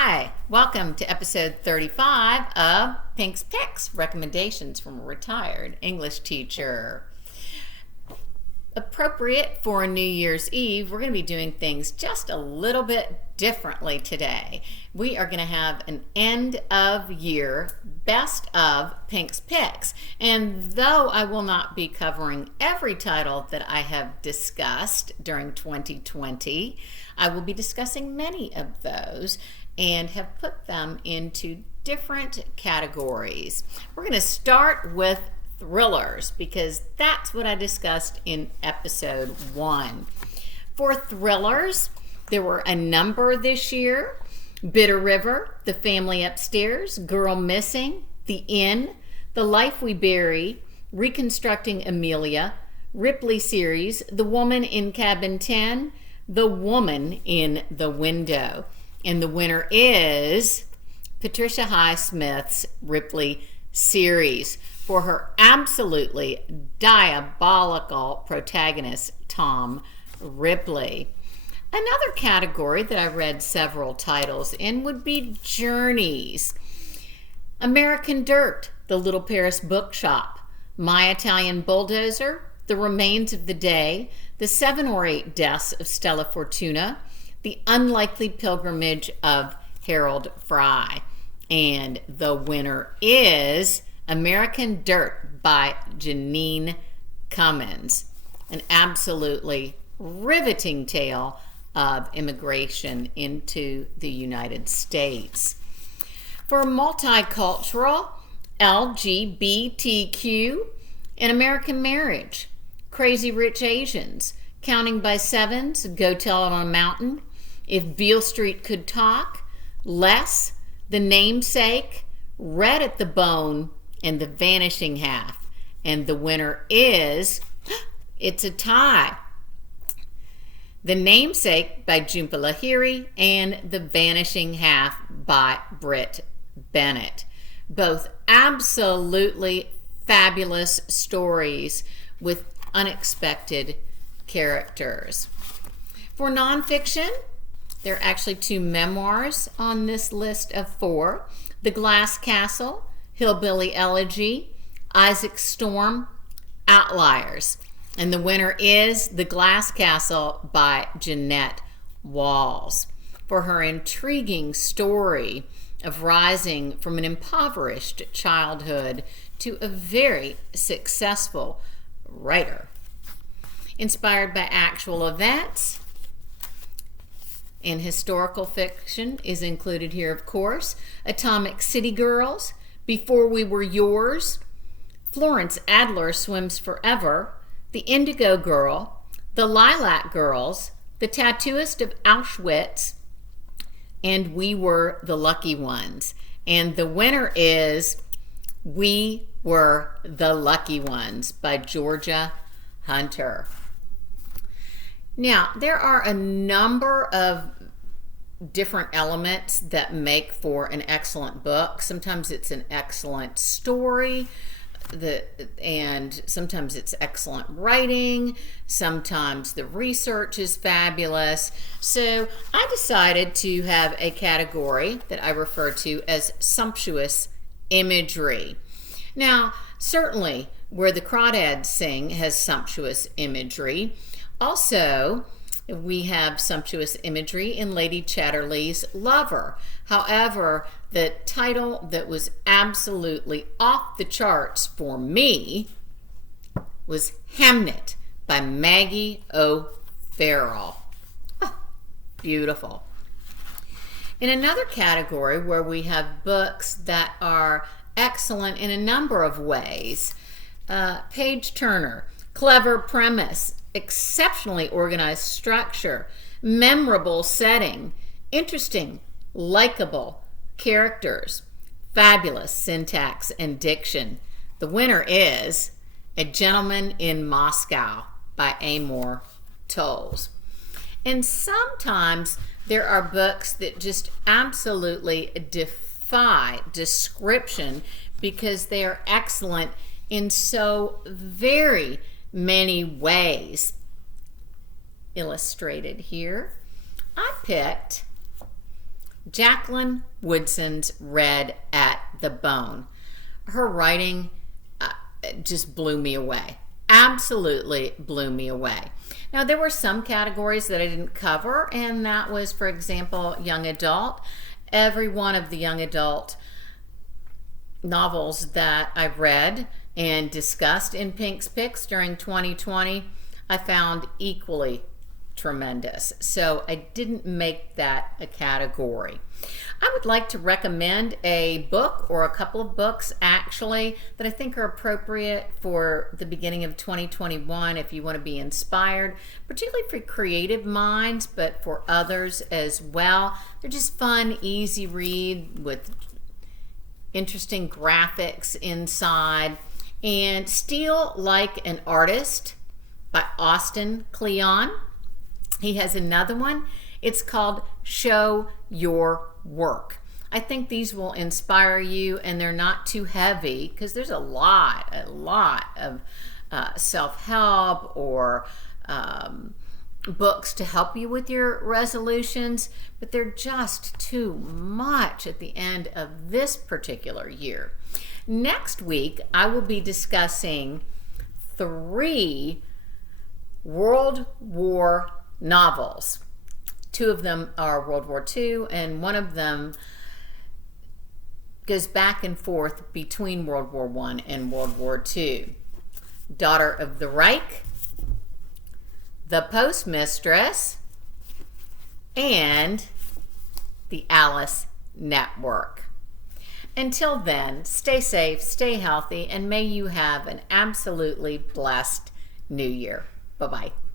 Hi, welcome to episode 35 of Pink's Picks, Recommendations from a Retired English Teacher. Appropriate for New Year's Eve, we're going to be doing things just a little bit differently today. We are going to have an end of year best of Pink's Picks. And though I will not be covering every title that I have discussed during 2020, I will be discussing many of those and have put them into different categories. We're going to start with thrillers because that's what I discussed in episode 1. For thrillers, there were a number this year: Bitter River, The Family Upstairs, Girl Missing, The Inn, The Life We Bury, Reconstructing Amelia, Ripley series, The Woman in Cabin 10, The Woman in the Window. And the winner is Patricia Highsmith's Ripley series for her absolutely diabolical protagonist, Tom Ripley. Another category that I read several titles in would be journeys. American Dirt, The Little Paris Bookshop, My Italian Bulldozer, The Remains of the Day, The 7 or 8 Deaths of Stella Fortuna, The Unlikely Pilgrimage of Harold Fry. And the winner is American Dirt by Janine Cummins. An absolutely riveting tale of immigration into the United States. For multicultural, LGBTQ, An American Marriage, Crazy Rich Asians, Counting by Sevens, Go Tell It on a Mountain, If Beale Street Could Talk, Less, The Namesake, Red at the Bone, and The Vanishing Half. And the winner is, it's a tie, The Namesake by Jhumpa Lahiri and The Vanishing Half by Britt Bennett. Both absolutely fabulous stories with unexpected characters. For nonfiction, there are actually 2 memoirs on this list of 4. The Glass Castle, Hillbilly Elegy, Isaac Storm, Outliers. And the winner is The Glass Castle by Jeanette Walls for her intriguing story of rising from an impoverished childhood to a very successful writer. Inspired by actual events, and historical fiction is included here, of course. Atomic City Girls, Before We Were Yours, Florence Adler Swims Forever, The Indigo Girl, The Lilac Girls, The Tattooist of Auschwitz, and We Were the Lucky Ones. And the winner is We Were the Lucky Ones by Georgia Hunter. Now, there are a number of different elements that make for an excellent book. Sometimes it's an excellent story, and sometimes it's excellent writing. Sometimes the research is fabulous. So I decided to have a category that I refer to as Sumptuous Imagery. Now, certainly Where the Crawdads Sing has sumptuous imagery. Also, we have sumptuous imagery in Lady Chatterley's Lover. However, the title that was absolutely off the charts for me was Hamnet by Maggie O'Farrell. Oh, beautiful. In another category where we have books that are excellent in a number of ways, Page Turner, Clever Premise, Exceptionally organized structure, memorable setting, interesting, likable characters, fabulous syntax and diction. The winner is A Gentleman in Moscow by Amor Towles. And sometimes there are books that just absolutely defy description because they are excellent in so very many ways. Illustrated here, I picked Jacqueline Woodson's Red at the Bone. Her writing just blew me away. Absolutely blew me away. Now, there were some categories that I didn't cover, and that was, for example, young adult. Every one of the young adult novels that I read and discussed in Pink's Picks during 2020, I found equally tremendous. So I didn't make that a category. I would like to recommend a book or a couple of books actually that I think are appropriate for the beginning of 2021 if you want to be inspired, particularly for creative minds, but for others as well. They're just fun, easy read with interesting graphics inside. And Steal Like an Artist by Austin Kleon. He has another one. It's called Show Your Work. I think these will inspire you, and they're not too heavy because there's a lot of self-help or books to help you with your resolutions, but they're just too much at the end of this particular year. Next week, I will be discussing 3 World War novels. 2 of them are World War II, and one of them goes back and forth between World War I and World War II. Daughter of the Reich, The Postmistress, and The Alice Network. Until then, stay safe, stay healthy, and may you have an absolutely blessed new year. Bye-bye.